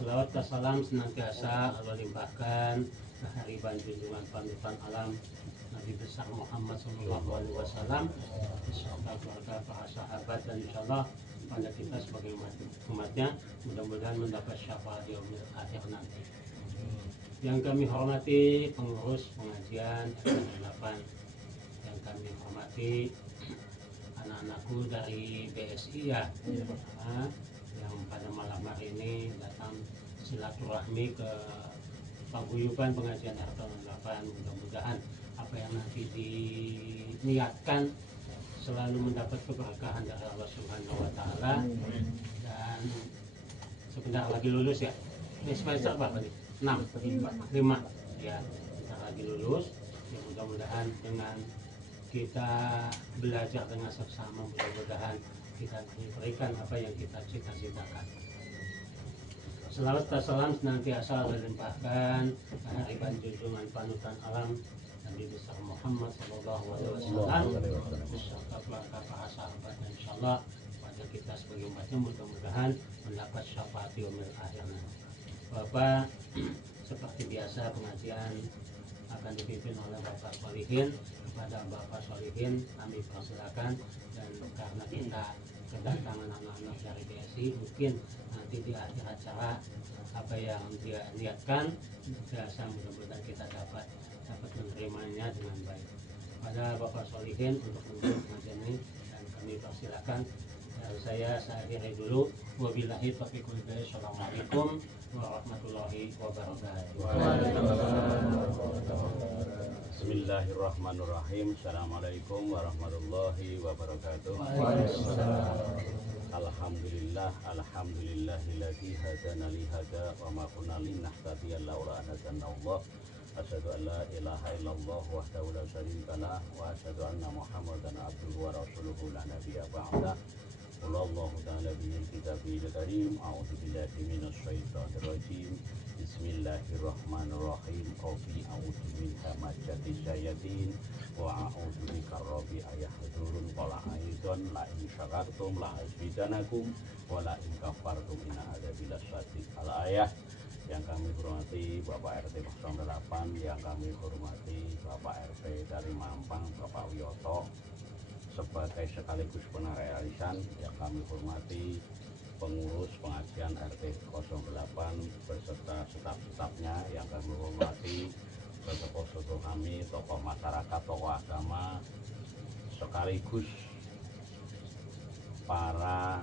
Selawat dan salam senantiasa Allah limpahkan kehariban junjungan panutan alam Nabi besar Muhammad SAW beserta keluarga, para sahabat, dan insyaallah pada kita sebagai umatnya, mudah-mudahan mendapat syafaat di akhir nanti. Yang kami hormati pengurus pengajian RT8, yang kami hormati anak-anakku dari BSI ya, yang pada malam hari ini datang silaturahmi ke paguyuban pengajian RT8. Mudah-mudahan apa yang nanti diniatkan selalu mendapat keberkahan dari Allah Subhanahu wa Ta'ala. Dan sebentar lagi lulus ya. Ini semester berapa nih? 5 ya, sebentar lagi lulus. Ya, mudah-mudahan dengan kita belajar dengan seksama, mudah-mudahan kita diberikan apa yang kita cita-citakan. Selawat dan salam senantiasa dilimpahkan kehariban junjungan panutan alam Nabi besar Muhammad SAW beserta keluarga, para sahabat, dan insyaallah pada kita sebagai umatnya mudah-mudahan mendapat syafaat yaumil akhir nanti. Bapak, seperti biasa pengajian akan dipimpin oleh Bapak Solihin. Kepada Bapak Solihin kami persilakan, dan karena kita kedatangan anak-anak dari BSI, mungkin nanti di akhir acara apa yang dia niatkan biasa mudah-mudahan kita dapat menerimanya dengan baik. Pada Bapak Solihin untuk menutup pengajian ini, dan kami persilakan. Dari saya akhiri dulu. Wabillahi taufiq wal hidayah. Assalamualaikum warahmatullahi wabarakatuh. Bismillahirrahmanirrahim. Assalamualaikum warahmatullahi wabarakatuh. Alhamdulillah, alhamdulillahilladzi hadana li hada wa ma kunna linahtadiya laula an hadana Allah. Asyhadu an la ilaha illallah wahdahu la syarika lah wa asyhadu anna Muhammadan abduhu wa rasuluhu la nabiyya ba'da. Wallahu ta'ala bi kitabil karim. A'udzu billahi minasy syaithanir rajim. Bismillahirrahmanirrahim. Rabbi a'udzu min hamazati syayatin wa a'udzu bika rabbi ayahdurun. Qala aidan la in syakartum la azidanakum wa la in kafartum inna adzabi lasyadid. Al-ayah. Yang kami hormati Bapak RT 08, yang kami hormati Bapak RT dari Mampang, Bapak Wiyoto sebagai sekaligus penarik arisan, yang kami hormati pengurus pengajian RT 08 beserta staf-stafnya, yang kami hormati tokoh-tokoh kami, tokoh masyarakat, tokoh agama, sekaligus para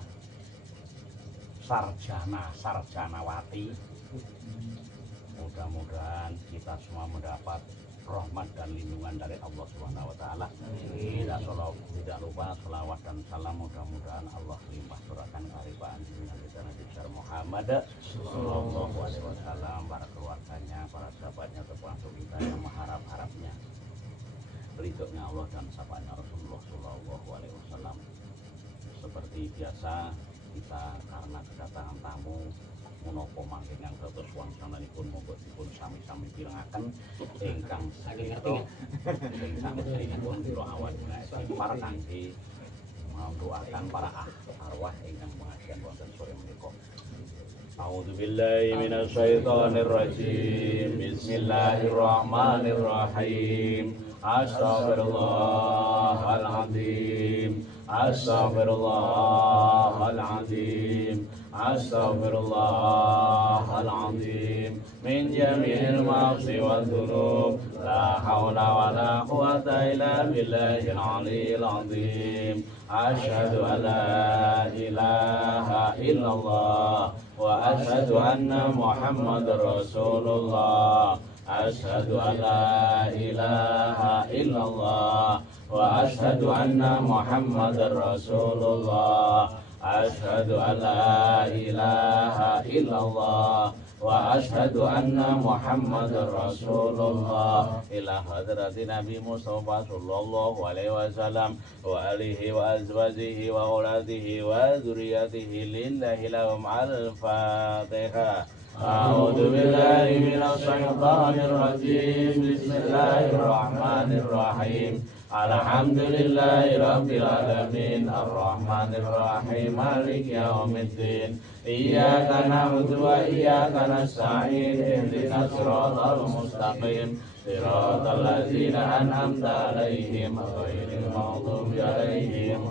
sarjanawati. Mudah-mudahan kita semua mendapat rahmat dan lindungan dari Allah Subhanahu wa Ta'ala. Tidak lupa selawat dan salam mudah-mudahan Allah limpah curahkan keharibaan dengan kita Nabi besar Muhammad sallallahu alaihi wasallam, para keluarganya, para sahabatnya, termasuk kita yang mengharap-harapnya ridhonya Allah dan sahabatnya Rasulullah sallallahu alaihi wasallam. Seperti biasa kita karena kedatangan tamu menapa mangke ingkang dados wangsananipun monggo dipun sami-sami pirengaken ingkang saking sanesipun kula awan para kangge mendoakan para arwah ingkang pengajian wonten sore menika. A'udzu billahi minasy syaithanir rajim. Bismillahirrahmanirrahim. Astaghfirullahaladzim. Astaghfirullahaladzim. Astaghfirullahaladzim min jami'il ma'asi wal dzunub. La haula wa la quwwata illa billahil aliyyil azim. Asyhadu an la ilaha illallah wa asyhadu anna Muhammadar Rasulullah. Asyhadu an la ilaha illallah wa asyhadu anna Muhammadar Rasulullah. Asyhadu an la ilaha illallah wa asyhadu anna Muhammadar Rasulullah. Ila hadrati Nabi Mustafa sallallahu alaihi wasallam wa alihi wa azwajihi wa auladihi wa dzurriyyatihi lillahi lahum al-Fatihah. A'udzu billahi minasy syaithanir rajim. Bismillahirrahmanirrahim. Alhamdulillahi Rabbil Alamin Ar-Rahmanir Rahim Maliki Yawmiddin Iyyaka na'budu wa iyyaka nasta'in Ihdinas siratal mustaqim Siratal ladzina an'amta 'alaihim ghairil maghdubi 'alaihim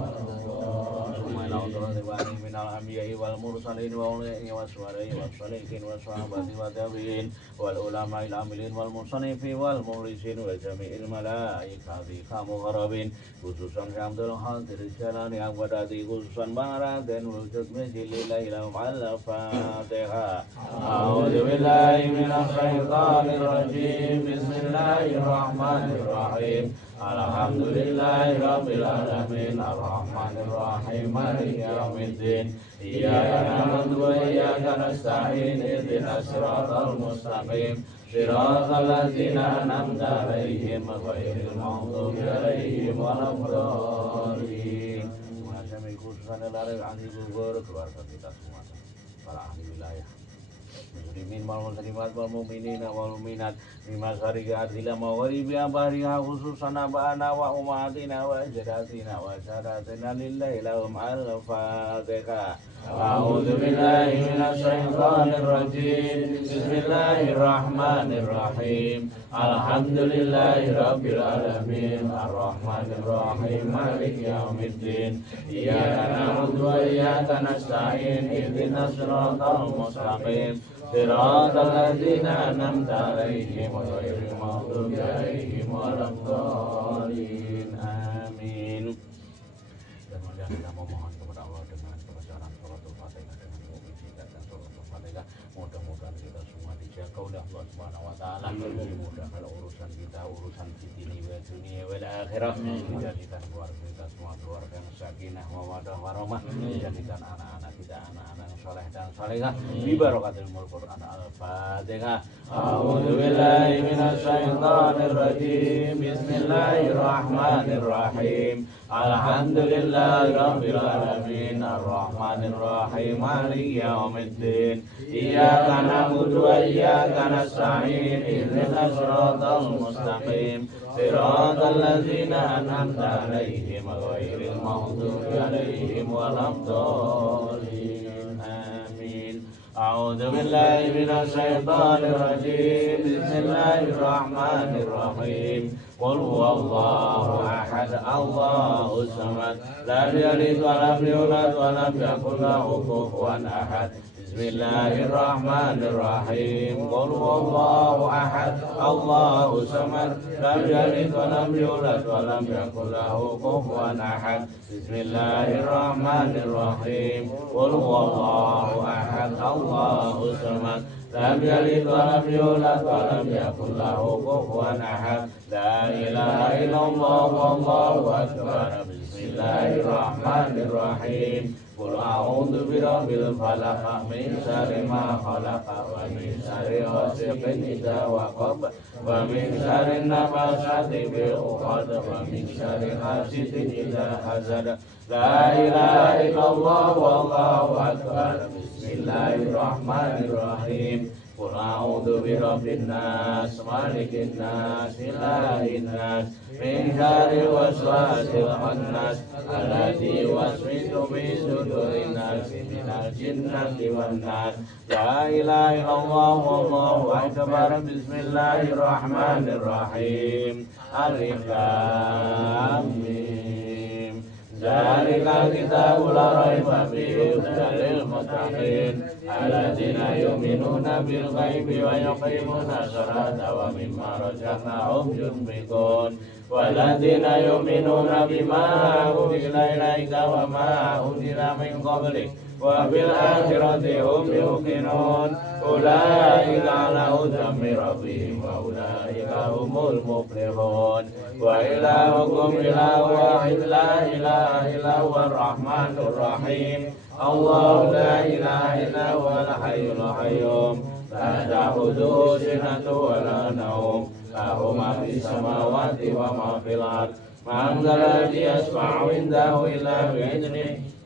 minal anbiya'i wal mursalin wa ulai waswalai wassalihin wassahabati wa tabi'in wal ulama'il amilin wal musanifi wal mulisin wa jami'il malaikati kamugharabin khususan Syamdul Hadir Jalani Abadati khususan Baraden wujud mejilillahi lahum al-Fatihah A'udhu billahi minas syaitanir rajim Bismillahirrahmanirrahim Alhamdulillahi Rabbil Alamin Ar-Rahmanir Rahim Maliki Yawmiddin Iyyaka na'budu wa iyyaka nasta'in Ihdinas siratal mustaqim Siratal ladzina an'amta 'alaihim ghairil maghdubi 'alaihim waladdallin. Mengasami khususan dari ahli kubur keluarga kita semua para ahli wilayah muslimin wal muslimat wal mu'minin wal mu'minat mimma syari'a adila maghribi abariha khususan abana wa umatina wa jadatina wa jadatina lillahi lahum al-Fatihah. A'udzu billahi minasy syaithanir rajim. Bismillahirrahmanirrahim. Alhamdulillahi rabbil alamin. Arrahmanir rahim. Maliki yaumiddin. Iyyaka na'budu wa iyyaka nasta'in. Ihdinas siratal mustaqim. Siratal ladzina an'amta 'alaihim ghairil maghdubi 'alaihim waladdallin. Amin. Dan kita memohon kepada Allah dengan pembacaan Suratul Fatihah dengan mengizinkan Suratul Fatihah. Mudah-mudahan kita semua dijaga oleh Allah Subhanahu wa taala. Dimudahkan urusan kita, urusan di dunia wal akhirah. Dijadikan keluarga kita semua keluarga yang sakinah, mawaddah, warahmah. Dijadikan anak-anak kita anak-anak yang saleh dan salehah. Bi barakatil Qur'an al-Fatihah. A'udzu billahi minasy syaithanir rajim. Bismillahirrahmanirrahim. Alhamdulillahi rabbil alamin. Arrahmanir rahim. Maliki yaumiddin. Iyyaka na'budu wa iyyaka nasta'in. Ihdinas siratal mustaqim. Siratal ladzina an'amta 'alaihim ghairil maghdubi 'alaihim waladdallin. Amin. A'udzu billahi minasy syaithanir rajim. Bismillahirrahmanirrahim. Qul huwallahu ahad. Allahus samad. Lam yalid wa lam yulad wa lam yakul lahu kufuwan ahad. Bismillahirrahmanirrahim. Qul huwallahu ahad. Allahus samad. Lam yalid wa lam yulad wa lam yakul lahu kufuwan ahad. Bismillahirrahmanirrahim. Qul huwallahu ahad. Allahus samad. Lam yalid wa lam yulad wa lam yakul lahu kufuwan ahad. La ilaha illallah wallahu akbar. Bismillahirrahmanirrahim. Qul a'udzu birabbil falaq min syarri ma khalaq wa min syarri ghasiqin idza waqab wa min syarri nafatsati fil 'uqad wa min syarri hasidin idza hasad. La ilaha illallah wallahu akbar. Bismillahirrahmanirrahim. Qul a'udzu birabbin nas malikin nas ilahin nas min syarril waswasil khannas alladzi yuwaswisu fi sudurin nas minal jinnati wan nas. La ilaha illallah wallahu akbar. Bismillahirrahmanirrahim. Alif lam mim. Zalikal kitabu la raiba fihi hudan lil muttaqin alladzina yu'minuna bil ghaibi wa yuqimuna sholata wa mimma razaqnahum yunfiqun walladzina yu'minuna bima unzila ilaika wa ma unzila min qablik wa bil akhirati hum yuqinun ulaika ala hudan min rabbihim wa ulaika humul muflihun. Wa ilahukum ilahu wahid la ilaha illa huwa ar-rahmanur rahim. Allahu la ilaha illa huwa al-hayyul qayyum la ta'khudhuhu sinatun wa la nawm lahu ma fis samawati wa ma fil ard man dzal ladzi yashfa'u indahu illa bi'idhnihi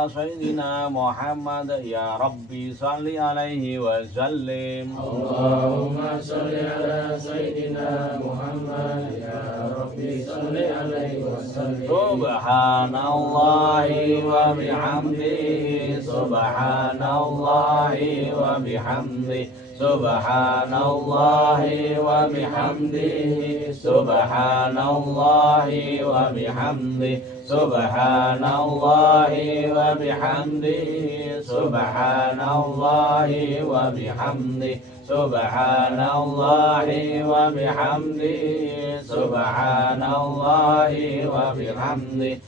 ala sayyidina Muhammad ya Rabbi salli alaihi wa sallim. Allahumma salli ala sayyidina Muhammad ya Rabbi salli alaihi wa sallim. Subhanallahi wa bihamdihi, subhanallahi wa bihamdihi, subhanallahi wa bihamdihi, subhanallahi wa bihamdihi, subhanallahi wa bihamdihi, subhanallahi wa bihamdihi, subhanallahi wa bihamdihi, subhanallahi wa bihamdihi,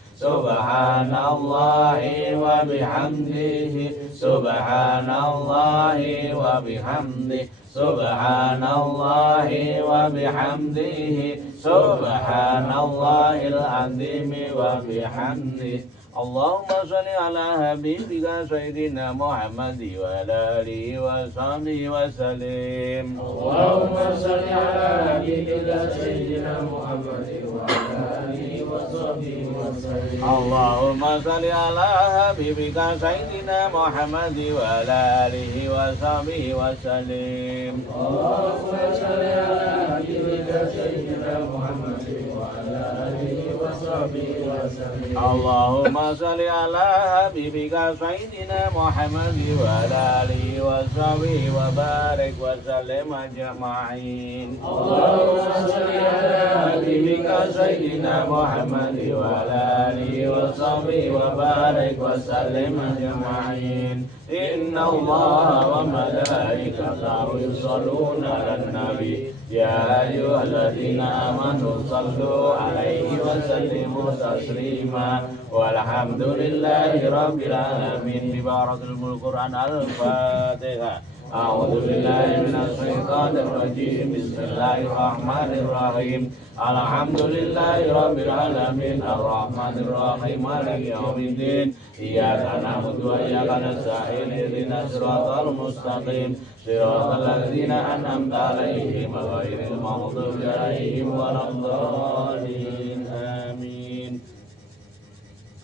subhanallahi wa bihamdihi, subhanallahi wa bihamdihi, subhanallahi wa bihamdihi, subhanallahil azim wa bihamdihi. Allahumma sholli ala habibika sayyidina Muhammad wa ala alihi wa sahbihi wa sallim. Allahumma sholli ala habibika sayyidina Muhammad wa ala alihi wa sahbihi wa sallim. Allahumma sholli ala habibika sayyidina Muhammad wa ala alihi wa sahbihi wa sallim. Allahumma sholli ala habibika sayyidina Muhammad wa ala alihi wa sahbihi wa sallim. Allahumma sholli ala habibika sayyidina Muhammad wa ala alihi wa sahbihi wa barik wa sallim ajma'in. Allahumma sholli ala habibika sayyidina Muhammad wa ala alihi wa sahbihi wa barik wa sallim ajma'in. Inna Allaha wa malaikatahu yusholluna 'alan nabi ya ayyuhalladzina amanu shallu 'alaihi wa sallimu taslima. Walhamdulillahi rabbil alamin. Bi barakatil Qur'an al-Fatihah. A'udzu billahi minasy syaithanir rajim. Bismillahirrahmanirrahim. Alhamdulillahi rabbil alamin. Arrahmanir rahim. Maliki yaumiddin. Iyyaka na'budu wa iyyaka nasta'in. Ihdinas siratal mustaqim. Siratal ladzina an'amta 'alaihim ghairil maghdubi 'alaihim waladdallin. Amin.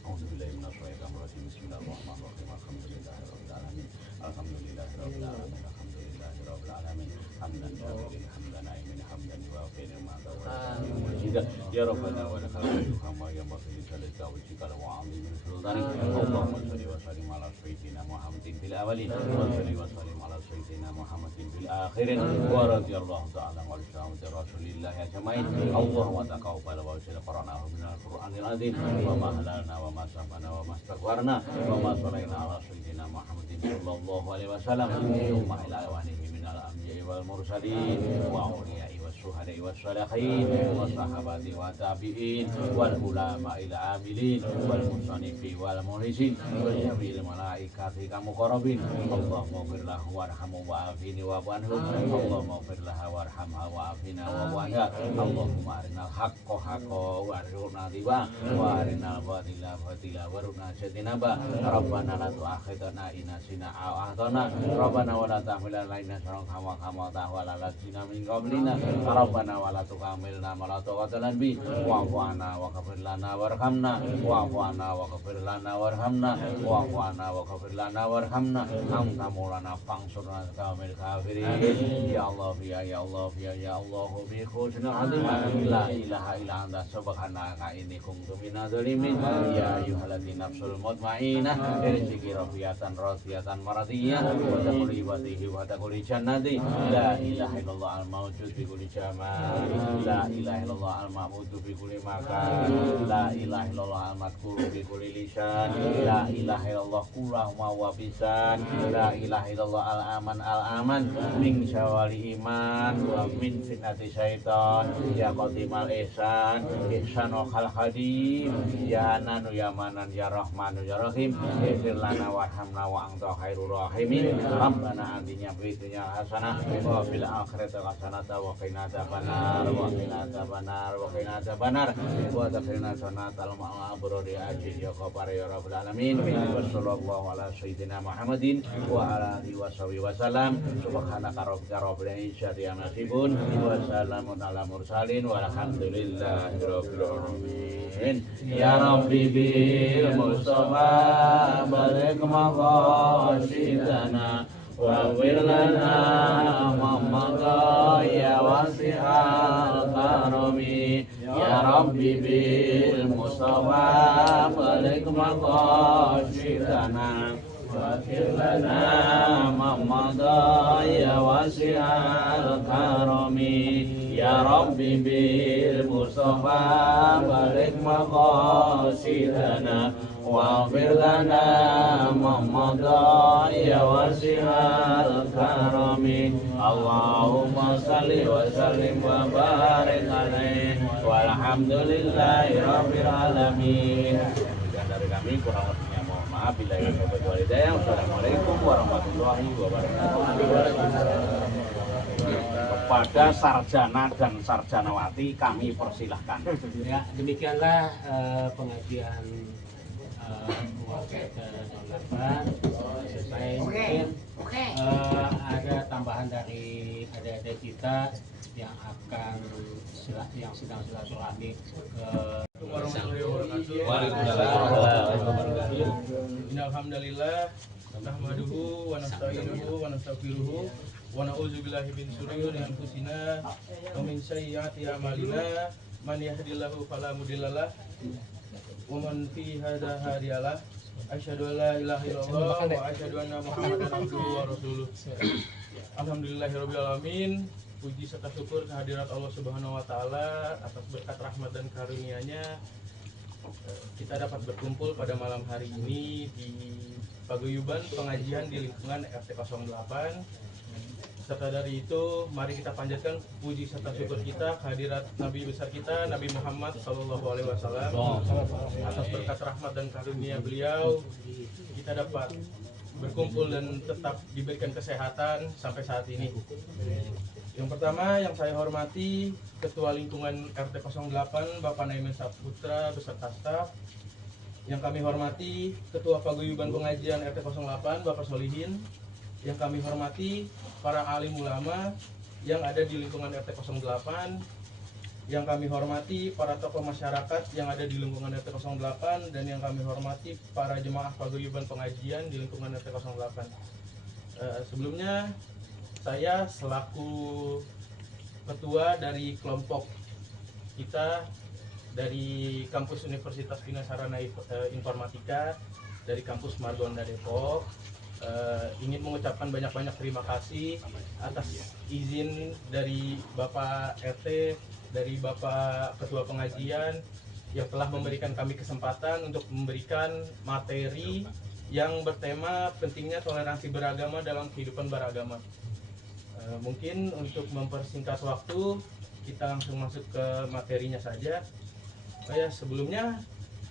A'udzu billahi minasy syaithanir rajim. Bismillahirrahmanirrahim. Alhamdulillahi rabbil alamin. Hamdan syakir, hamdan aimin, hamdan yuafi ni'matahu wa majidah. Ya Rabbana wa lakal hamdu kama yanbaghi li jalali wajhika wa 'azimi sultanik. Allahumma shalli wa sallim ala sayyidina Muhammadin fil awwalin wa shalli wa sallim ala sayyidina Muhammadin fil akhirin wa radhiyallahu ta'ala an sahabati Rasulillah ajmain. Allahumma taqabbal wa sil qara'nahu minal Qur'anil azim wa ma halalna wa ma safana wa ma astaghfarna wa ma shallaina ala sayyidina Muhammadin sallallahu alaihi wasallam wa ila alihi wal mursalin wa awliya'i wasyuhada'i wassalihin wa sahabati wa tabi'in wal ulama ila amilin wal musannifi wal muhlisin wa jami'il malaikati muqarrabin. Allahumma ighfir lahu warhamhu wa'afini wa'anhu. Allahumma ighfir lahu warhamha wa'afina wa'anha. Allahumma arinal haqqa haqqa warzuqna tiba wa arinal batila batila warzuqna ijtinaba. Rabbana la tu'akhidhna in nasina aw akhtana. Rabbana wa la tahmil 'alaina isran kama ta'ala ladzina min qablina. Rabbana wa la tuhammilna ma la taqata lana bi wa'fu 'anna wa ghfir lana warhamna wa'fu 'anna wa ghfir lana warhamna wa'fu 'anna wa ghfir lana warhamna anta maulana fansurna kamil kafirin. Ya Allah ya Allah ya Allah bi khusnil azim la ilaha illa anta subhanaka inni kuntu minadz zalimin. Ya ayyuhalladzina nafsul mutmainnah irji'i rabbiyatan radiyatan maradiyah wa taquli watihi wa taquli jannati. La ilaha illallah al-mawjud bi kulli jamal. La ilaha illallah al-ma'bud bi kulli makan. La ilaha illallah al-madhkur bi kulli lisan. La ilaha illallah kullahu wa bisan. La ilaha illallah al-aman al-aman min syawali iman wa min fitnati syaitan. Ya qadimal ihsan ihsanul khalqadim. Ya Hananu ya Manan ya Rahmanu ya Rahim. Ighfir lana warhamna wa anta khairur rahimin. Rabbana atina fid dunya hasanah wa fil akhirati hasanah wa qina adzabannar. nar wa qina adzabannar wa qina adzabannar wa adkhilna jannatal ma'aburi ajil ya ghaffar ya rabbal alamin wa sallallahu ala sayyidina Muhammadin wa ala alihi washabihi wasallam subhanaka rabbika rabbil izzati amma yasifun wa salamun ala mursalin walhamdulillahi rabbil alamin ya rabbi bil mustafa barik maqasidana waghfir lana mamma ya wasi'al karami ya rabbi bil mustafa barik maqasidana waghfir lana mamma ya wasi'al karami ya rabbi bil mustafa barik maqasidana waghfir lana mamma ya wasi'al karami Allahumma salli wa sallim wa barik alaihi walhamdulillahi rabbil alamin. Dari kami kurang lebihnya mohon maaf bila yang hidayah. Wassalamualaikum warahmatullahi wabarakatuh. Kepada sarjana dan sarjanawati kami persilahkan. Ya, demikianlah pengajian selesai. Mungkin ada tambahan dari adik-adik kita yang akan yang sedang silaturahmi ke Alhamdulillah nahmaduhu wa nasta'inuhu wa nastaghfiruhu wa na'udzubillahi min shururi anfusina wa min sayyiati a'malina man yahdihillahu fala mudhillalah wa man fihi hadiyalah asyhadu an la ilaha illallah wa asyhadu anna muhammadan abduhu wa rasuluh. Alhamdulillahirabbil alamin. Puji serta syukur kehadirat Allah Subhanahu wa taala atas berkat rahmat dan karunia-Nya kita dapat berkumpul pada malam hari ini di paguyuban pengajian di lingkungan RT 08. Serta dari itu, mari kita panjatkan puji serta syukur kita kehadirat Nabi besar kita, Nabi Muhammad SAW. Atas berkat rahmat dan karunia beliau, kita dapat berkumpul dan tetap diberikan kesehatan sampai saat ini. Yang pertama yang saya hormati Ketua Lingkungan RT 08 Bapak Naiman Saputra beserta staf. Yang kami hormati Ketua Paguyuban Pengajian RT 08 Bapak Solihin. Yang kami hormati para alim ulama yang ada di lingkungan RT 08. Yang kami hormati para tokoh masyarakat yang ada di lingkungan RT 08 dan yang kami hormati para jemaah paguyuban pengajian di lingkungan RT 08. Sebelumnya saya selaku ketua dari kelompok kita dari kampus Universitas Bina Sarana Informatika dari kampus Margonda Depok ingin mengucapkan banyak-banyak terima kasih atas izin dari Bapak RT, dari Bapak Ketua Pengajian yang telah memberikan kami kesempatan untuk memberikan materi yang bertema pentingnya toleransi beragama dalam kehidupan beragama. Mungkin untuk mempersingkat waktu kita langsung masuk ke materinya saja. Sebelumnya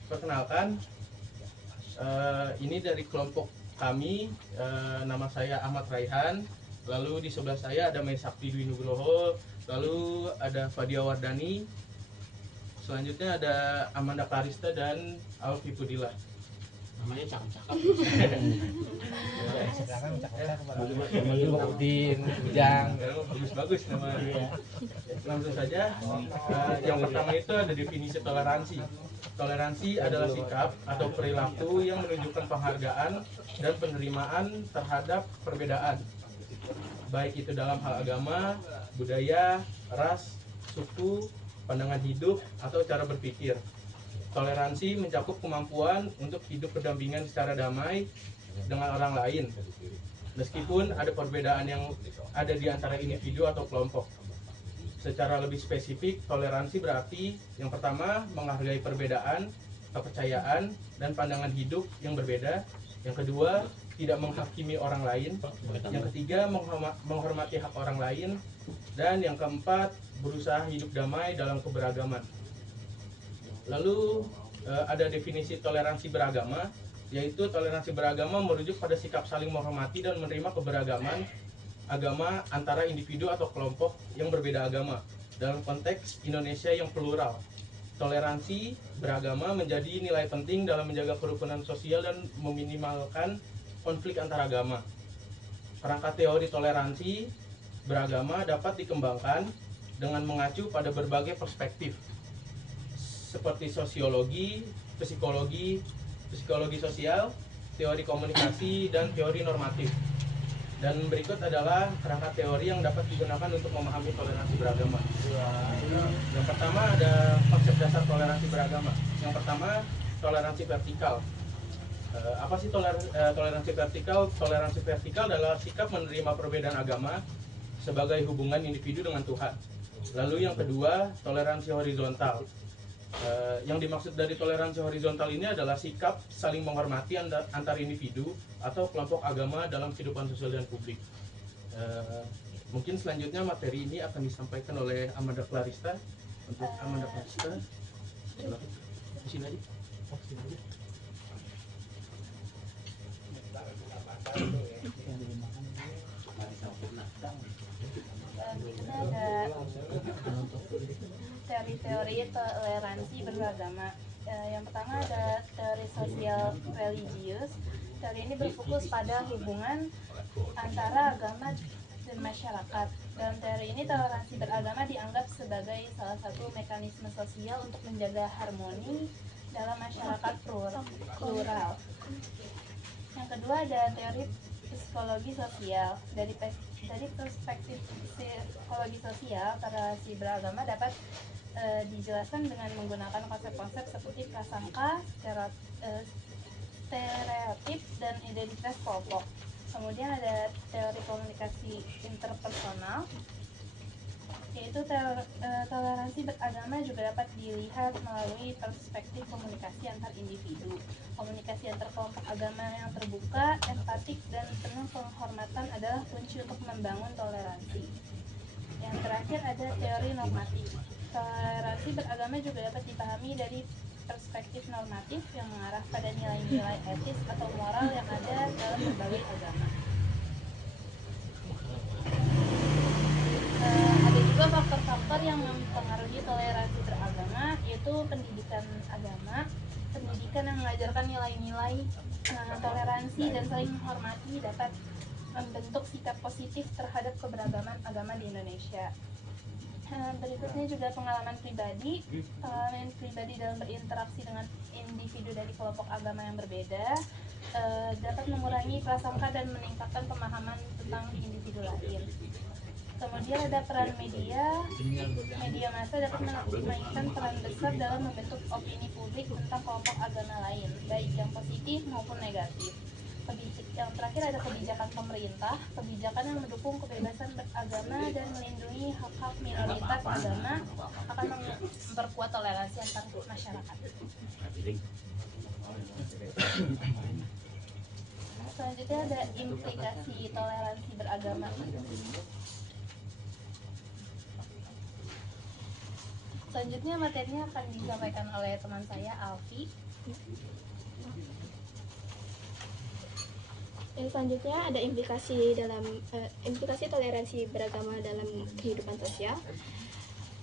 perkenalkan, ini dari kelompok kami, nama saya Ahmad Raihan, lalu di sebelah saya ada Mai Sakti Dwi Nugroho, lalu ada Fadia Wardani, selanjutnya ada Amanda Karista dan Alfi Pudillah. Namanya cakep-cakep. Udin, Ujang, bagus namanya. Langsung saja, yang pertama itu ada definisi toleransi. Toleransi adalah sikap atau perilaku yang menunjukkan penghargaan dan penerimaan terhadap perbedaan, baik itu dalam hal agama, budaya, ras, suku, pandangan hidup, atau cara berpikir. Toleransi mencakup kemampuan untuk hidup berdampingan secara damai dengan orang lain, meskipun ada perbedaan yang ada di antara individu atau kelompok. Secara lebih spesifik, toleransi berarti yang pertama menghargai perbedaan, kepercayaan, dan pandangan hidup yang berbeda. Yang kedua, tidak menghakimi orang lain. Yang ketiga, menghormati hak orang lain. Dan yang keempat, berusaha hidup damai dalam keberagaman. Lalu ada definisi toleransi beragama, yaitu toleransi beragama merujuk pada sikap saling menghormati dan menerima keberagaman agama antara individu atau kelompok yang berbeda agama. dalam konteks Indonesia yang plural. Toleransi beragama menjadi nilai penting dalam menjaga kerukunan sosial dan meminimalkan konflik antar agama. Kerangka teori toleransi beragama dapat dikembangkan dengan mengacu pada berbagai perspektif seperti sosiologi, psikologi sosial, teori komunikasi, dan teori normatif. Dan berikut adalah kerangka teori yang dapat digunakan untuk memahami toleransi beragama. Yang pertama ada konsep dasar toleransi beragama. Yang pertama, toleransi vertikal. Apa sih toleransi vertikal? Toleransi vertikal adalah sikap menerima perbedaan agama sebagai hubungan individu dengan Tuhan. Lalu yang kedua, toleransi horizontal. Yang dimaksud dari toleransi horizontal ini adalah sikap saling menghormati antar individu atau kelompok agama dalam kehidupan sosial dan publik. Mungkin selanjutnya materi ini akan disampaikan oleh Amanda Clarista. Untuk Amanda Clarista, silakan. Di sini aja. Oh, sini aja. Teori-teori toleransi beragama. Yang pertama ada teori sosial religius. Teori ini berfokus pada hubungan antara agama dan masyarakat. Dalam teori ini toleransi beragama dianggap sebagai salah satu mekanisme sosial untuk menjaga harmoni dalam masyarakat plural. Yang kedua ada teori psikologi sosial. Dari perspektif psikologi sosial, toleransi beragama dapat dijelaskan dengan menggunakan konsep-konsep seperti prasangka, stereotip, dan identitas kelompok. Kemudian ada teori komunikasi interpersonal, yaitu toleransi beragama juga dapat dilihat melalui perspektif komunikasi antar individu. Komunikasi antar kelompok agama yang terbuka, empatik, dan penuh penghormatan adalah kunci untuk membangun toleransi. Yang terakhir ada teori normatif. Toleransi beragama juga dapat dipahami dari perspektif normatif yang mengarah pada nilai-nilai etis atau moral yang ada dalam berbagai agama. Ada juga faktor-faktor yang mempengaruhi toleransi beragama, yaitu pendidikan agama. Pendidikan yang mengajarkan nilai-nilai toleransi dan saling menghormati dapat membentuk sikap positif terhadap keberagaman agama di Indonesia. Berikutnya juga pengalaman pribadi. Pengalaman pribadi dalam berinteraksi dengan individu dari kelompok agama yang berbeda dapat mengurangi prasangka dan meningkatkan pemahaman tentang individu lain. Kemudian ada peran media. Media massa dapat memainkan peran besar dalam membentuk opini publik tentang kelompok agama lain, baik yang positif maupun negatif. Yang terakhir ada kebijakan pemerintah. Kebijakan yang mendukung kebebasan beragama dan melindungi hak-hak minoritas agama akan memperkuat toleransi antar masyarakat. Selanjutnya ada implikasi toleransi beragama. Selanjutnya materinya akan disampaikan oleh teman saya, Alfi. Yang selanjutnya ada implikasi toleransi beragama dalam kehidupan sosial.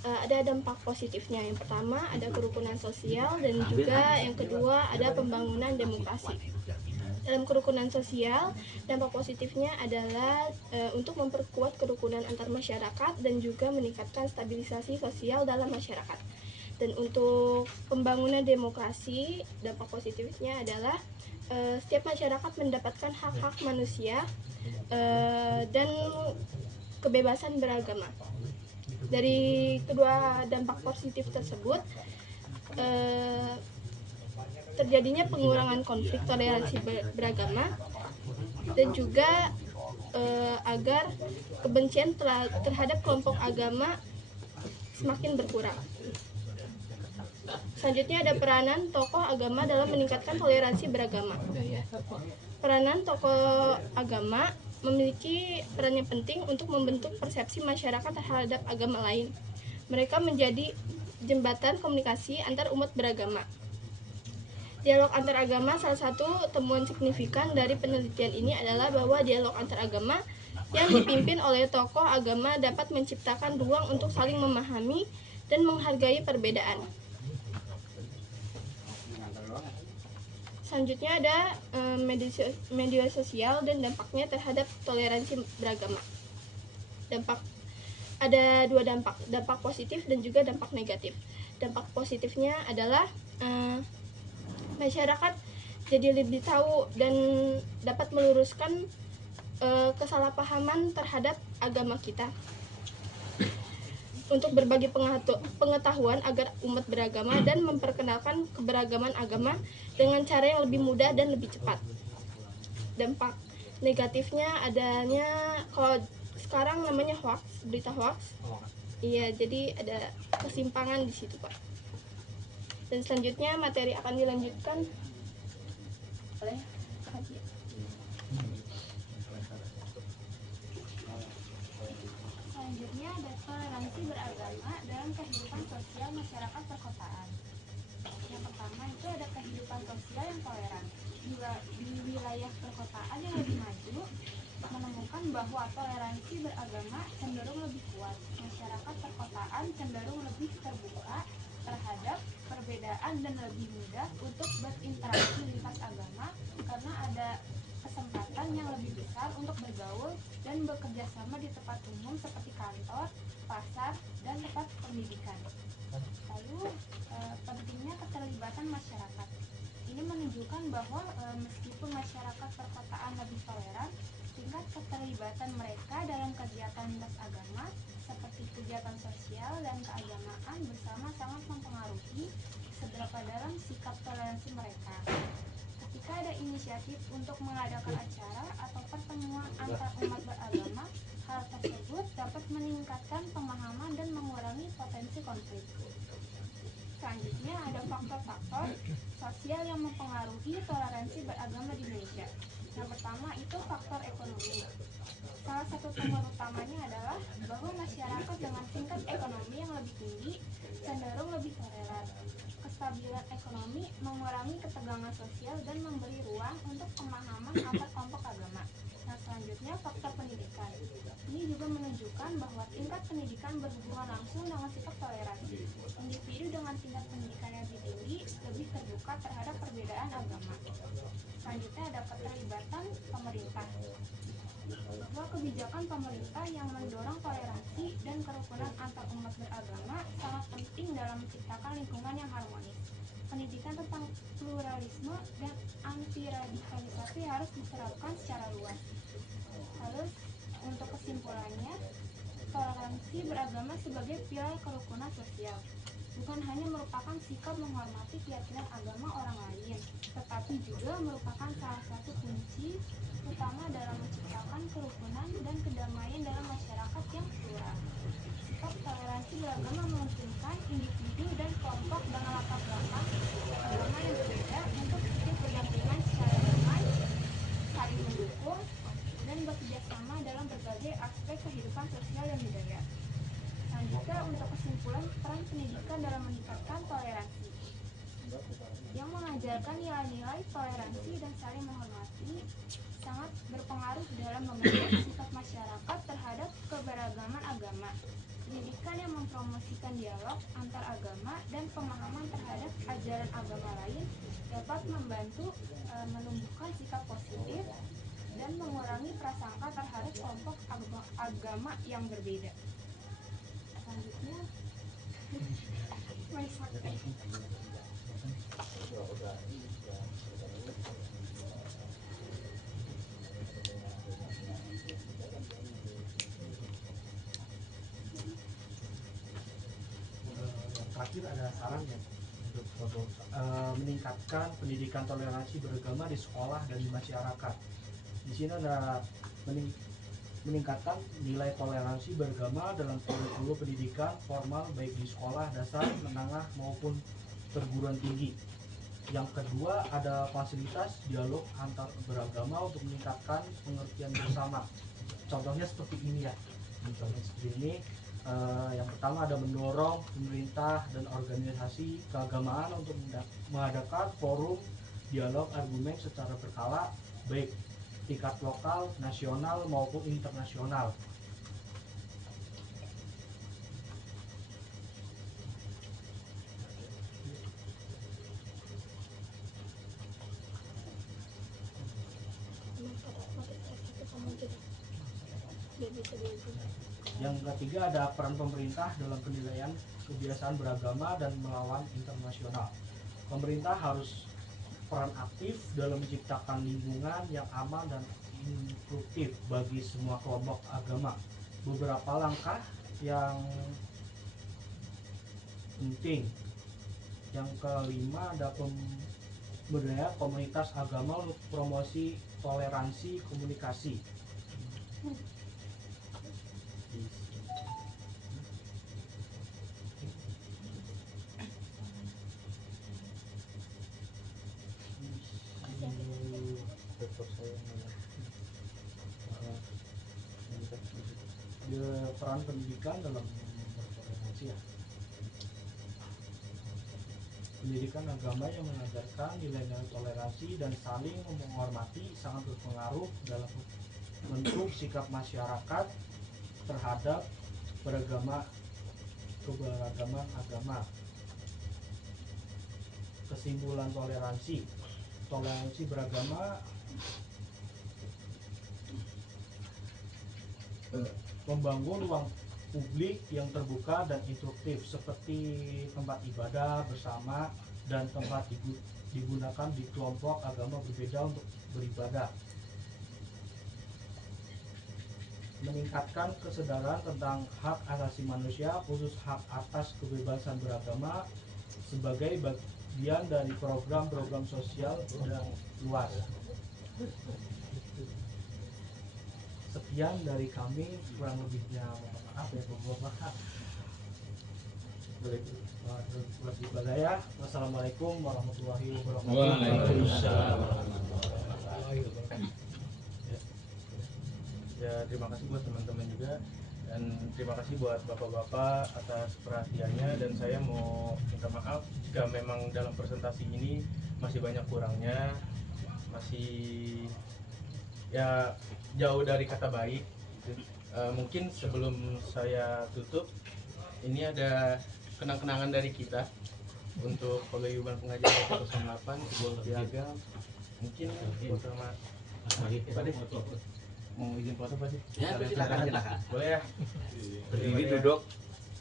Ada dampak positifnya. Yang pertama ada kerukunan sosial, dan juga yang kedua ada pembangunan demokrasi. Dalam kerukunan sosial, dampak positifnya adalah untuk memperkuat kerukunan antar masyarakat dan juga meningkatkan stabilisasi sosial dalam masyarakat. Dan untuk pembangunan demokrasi, dampak positifnya adalah setiap masyarakat mendapatkan hak-hak manusia dan kebebasan beragama. Dari kedua dampak positif tersebut, terjadinya pengurangan konflik toleransi beragama, dan juga agar kebencian terhadap kelompok agama semakin berkurang. Selanjutnya ada peranan tokoh agama dalam meningkatkan toleransi beragama. Peranan tokoh agama memiliki peran yang penting untuk membentuk persepsi masyarakat terhadap agama lain. Mereka menjadi jembatan komunikasi antar umat beragama. Dialog antar agama, salah satu temuan signifikan dari penelitian ini adalah bahwa dialog antar agama yang dipimpin oleh tokoh agama dapat menciptakan ruang untuk saling memahami dan menghargai perbedaan. Selanjutnya ada media sosial dan dampaknya terhadap toleransi beragama. Ada dua dampak positif dan juga dampak negatif. Dampak positifnya adalah masyarakat jadi lebih tahu dan dapat meluruskan kesalahpahaman terhadap agama kita. Untuk berbagi pengetahuan agar umat beragama dan memperkenalkan keberagaman agama dengan cara yang lebih mudah dan lebih cepat. Dampak negatifnya adanya, kalau sekarang namanya hoax, berita hoax. Iya, jadi ada kesimpangan di situ, Pak. Dan selanjutnya materi akan dilanjutkan oleh Haji. Selanjutnya ada toleransi beragama dalam kehidupan sosial masyarakat perkotaan. Yang pertama itu ada kehidupan sosial yang toleran. Di wilayah perkotaan yang lebih maju, menemukan bahwa toleransi beragama cenderung lebih kuat. Masyarakat perkotaan cenderung lebih terbuka terhadap perbedaan dan lebih mudah untuk berinteraksi lintas agama karena ada kesempatan yang lebih besar untuk bergaul dan bekerja sama di tempat umum seperti kantor, pasar, dan tempat pendidikan. Lalu pentingnya keterlibatan masyarakat. Ini menunjukkan bahwa meskipun masyarakat perkotaan lebih toleran, tingkat keterlibatan mereka dalam kegiatan lintas agama seperti kegiatan sosial dan keagamaan bersama sangat mempengaruhi seberapa dalam sikap toleransi mereka. Ketika ada inisiatif untuk mengadakan acara atau pertemuan antar umat beragama, hal tersebut dapat meningkatkan pemahaman dan mengurangi potensi konflik. Selanjutnya ada faktor-faktor sosial yang mempengaruhi toleransi beragama di Indonesia. Yang pertama itu faktor ekonomi. Salah satu faktor utamanya adalah bahwa masyarakat dengan tingkat ekonomi yang lebih tinggi cenderung lebih toleran. Kestabilan ekonomi mengurangi ketegangan sosial dan memberi ruang untuk pemahaman antar kelompok agama. Nah, selanjutnya faktor pendidikan. Ini juga menunjukkan bahwa tingkat pendidikan berhubungan langsung dengan sikap toleransi. Individu dengan tingkat pendidikan yang lebih tinggi lebih terbuka terhadap perbedaan agama. Selanjutnya ada keterlibatan pemerintah. Bahwa kebijakan pemerintah yang mendorong toleransi dan kerukunan antar umat beragama sangat penting dalam menciptakan lingkungan yang harmonis. Pendidikan tentang pluralisme dan anti-radikalisasi harus diterapkan secara luas. Lalu untuk kesimpulannya, toleransi beragama sebagai pilar kerukunan sosial bukan hanya merupakan sikap menghormati keyakinan agama orang lain, tetapi juga merupakan salah satu kunci utama dalam menciptakan kerukunan dan kedamaian dalam masyarakat yang plural. Sikap toleransi beragama memungkinkan individu dan kelompok dengan latar belakang agama yang berbeda untuk hidup berdampingan secara damai, saling mendukung, dan bekerjasama dalam berbagai aspek kehidupan sosial dan budaya. Selanjutnya untuk kesimpulan peran pendidikan dalam meningkatkan toleransi. Yang mengajarkan nilai-nilai toleransi dan saling menghormati sangat berpengaruh dalam membentuk sikap masyarakat terhadap keberagaman agama. Pendidikan yang mempromosikan dialog antar agama dan pemahaman terhadap ajaran agama lain dapat membantu menumbuhkan sikap positif dan mengurangi prasangka terhadap kelompok agama yang berbeda. Selanjutnya, terakhir ada saran ya untuk meningkatkan pendidikan toleransi beragama di sekolah dan di masyarakat. Di sini ada meningkatkan nilai toleransi beragama dalam kurikulum pendidikan formal baik di sekolah dasar, menengah maupun perguruan tinggi. Yang kedua ada fasilitas dialog antar beragama untuk meningkatkan pengertian bersama. Contohnya seperti ini ya. Contohnya seperti ini. Yang pertama ada mendorong pemerintah dan organisasi keagamaan untuk mengadakan forum dialog argumen secara berkala baik tingkat lokal, nasional maupun internasional. Yang ketiga ada peran pemerintah dalam penilaian kebiasaan beragama dan melawan internasional. Pemerintah harus peran aktif dalam menciptakan lingkungan yang aman dan inklusif bagi semua kelompok agama. Beberapa langkah yang penting. Yang kelima ada pemberdayaan komunitas agama untuk promosi toleransi komunikasi. Peran pendidikan dalam bertoleransi ya. Pendidikan agama yang mengajarkan nilai-nilai toleransi dan saling menghormati sangat berpengaruh dalam bentuk sikap masyarakat terhadap keberagaman agama. Kesimpulan toleransi beragama membangun ruang publik yang terbuka dan inklusif seperti tempat ibadah bersama dan tempat digunakan di kelompok agama berbeda untuk beribadah. Meningkatkan kesadaran tentang hak asasi manusia, khusus hak atas kebebasan beragama sebagai bagian dari program-program sosial yang luas. Sekian dari kami, kurang lebihnya mohon maaf ya Bapak. Beribadah ya. Wassalamualaikum warahmatullahi wabarakatuh. Waalaikumsalam. Ya, terima kasih buat teman-teman juga, dan terima kasih buat bapak-bapak atas perhatiannya. Dan saya mau minta maaf jika memang dalam presentasi ini masih banyak kurangnya, masih ya jauh dari kata baik gitu. Mungkin sebelum saya tutup, ini ada kenang-kenangan dari kita untuk paguyuban pengajian 08 sebuah piagam. Mungkin foto sama Pak Deh, mau izin foto Pak sih? Ya, silakan. Boleh ya? Berdiri duduk.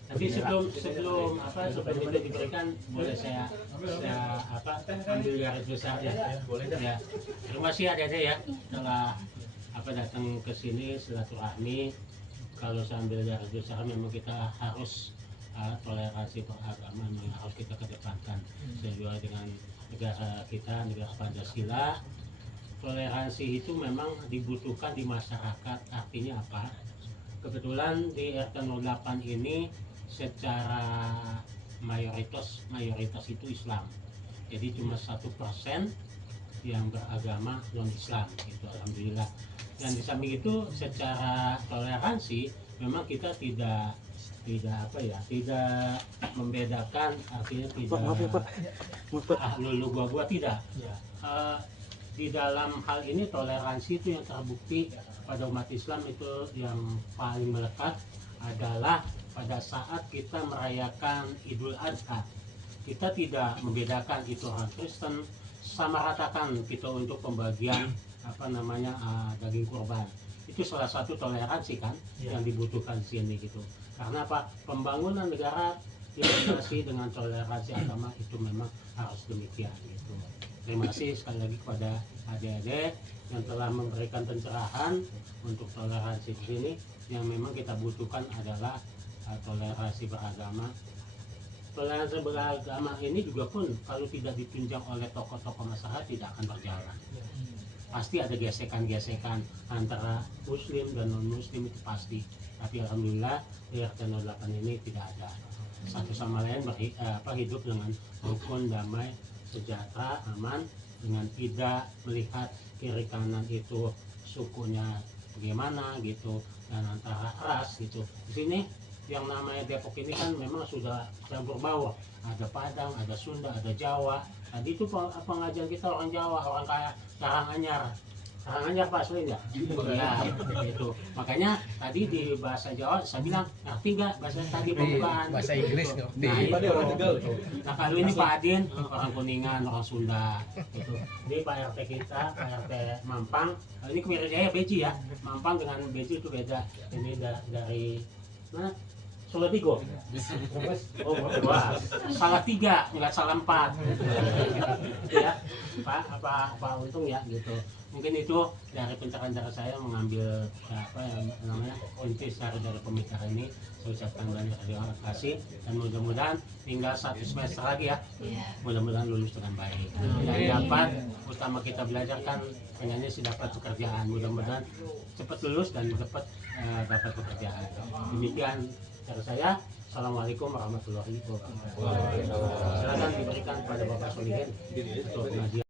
Tapi sebelum itu diberikan, boleh saya ambil garis besar ya. Boleh dah. Ya. Terima kasih adik-adik ya telah datang ke sini silaturahmi. Kalau sambil garis besar memang kita harus toleransi beragama memang harus kita kedepankan sesuai dengan negara kita, negara Pancasila. Toleransi itu memang dibutuhkan di masyarakat. Artinya apa? Kebetulan di RT 08 ini secara mayoritas itu Islam. Jadi cuma 1% yang beragama non Islam gitu, alhamdulillah. Dan di samping itu secara toleransi memang kita tidak membedakan, artinya tidak lu gua tidak. Di dalam hal ini toleransi itu yang terbukti pada umat Islam itu yang paling melekat adalah pada saat kita merayakan Idul Adha. Kita tidak membedakan itu orang Kristen, sama ratakan kita untuk pembagian daging kurban. Itu salah satu toleransi kan yang dibutuhkan di sini gitu. Karena apa? Pembangunan negara dilandasi dengan toleransi agama itu memang harus demikian gitu. Terima kasih sekali lagi kepada adik-adik yang telah memberikan pencerahan untuk toleransi di sini. Yang memang kita butuhkan adalah toleransi beragama. Toleransi beragama ini juga pun kalau tidak ditunjang oleh tokoh-tokoh masyarakat tidak akan berjalan. Pasti ada gesekan-gesekan antara muslim dan non muslim, itu pasti. Tapi alhamdulillah di RT 08 ini tidak ada. Satu sama lain hidup dengan rukun, damai, sejahtera, aman, dengan tidak melihat kiri kanan itu sukunya bagaimana gitu, dan antara ras gitu. Di sini yang namanya Depok ini kan memang sudah campur baur, ada Padang, ada Sunda, ada Jawa. Tadi itu pengajian kita orang Jawa, orang kaya Karanganyar. Sarang aja Pak Sulit ya? Iya, itu. Makanya tadi di bahasa Jawa saya bilang, ngerti nggak bahasa tadi pembukaan? Bahasa Inggris Gitu. ngerti. Nah, Pak itu. orang Tegal. Nah kalau ini Pak Adin, orang Kuningan, orang Sunda. Gitu. Ini Pak RT kita, Pak RT Mampang. Kalau ini Kemiri Jaya Beji ya. Mampang dengan Beji itu beda. Ini dari mana? Solo Tigo. Oh, wah. Salah 3, nggak salah 4. Gitu ya. Pak Untung ya gitu. Mungkin itu dari pencerahan cara saya mengambil apa yang namanya inti dari pembicaraan ini. Saya ucapkan banyak terima kasih dan mudah-mudahan tinggal 1 semester lagi ya. Mudah-mudahan lulus dengan baik. Dan dapat utama kita belajar kan pengennya sih dapat pekerjaan. Mudah-mudahan cepat lulus dan cepat dapat pekerjaan. Demikian cara saya. Assalamualaikum warahmatullahi wabarakatuh. Silakan diberikan kepada Bapak Solihin untuk pengajian.